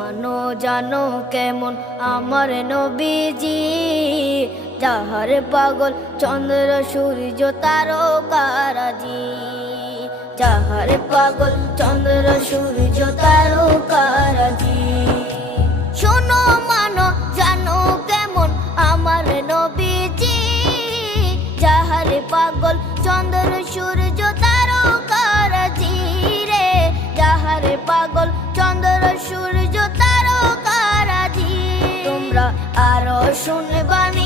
মানো জানো কেমন আমার নবীজি, যাহার পাগল চন্দ্র সূর্য তারকারাজি, যাহার পাগল চন্দ্র সূর্য তারকারাজি। শোনো মানো জানো কেমন আমার নবীজি, যাহার পাগল চন্দ্র সূর্য তারকারাজি রে, যাহার পাগল চন্দ্র সূর্য তারকারাজি। তোমরা আরো শুনবানি